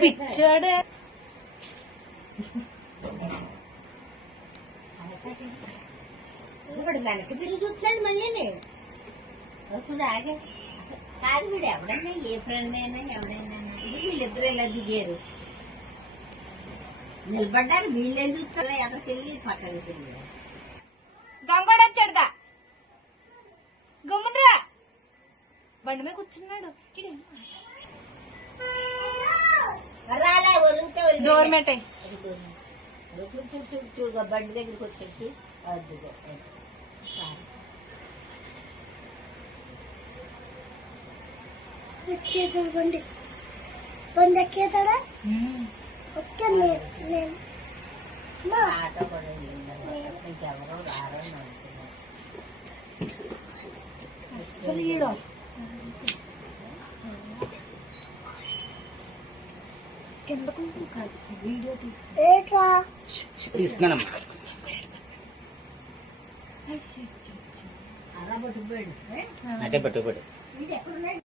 పిచ్చాడు. ఇప్పుడు వెనక్కి తిరిగి చూస్తున్నాడు మళ్ళీ ఇప్పుడు ఆగే కాదు వీడు ఎవడైనా ఏ ఫ్రెండ్ అయినా ఎవడైనా వీళ్ళిద్దరు ఇలా దిగారు నిలబడ్డారు వీళ్ళేం చూస్తారో ఎక్కడికి వెళ్ళి పక్కకి వెళ్ళి దొంగడు వచ్చాడుదా గమ్మునరా బండి మీద కూర్చున్నాడు. రాలే వదిలితే డోర్ మెట్టే బండి దగ్గరికి వచ్చేసి బండి బండి ఎక్కేసాడా ఆటో కూడా ఇంకెవరో రారో అసలు ఈడు వీడియో తీసుకున్నానమ్మా. అలా పట్టుకుపోయాడు అంటే పట్టుబడి ఇది ఎక్కడున్నాడు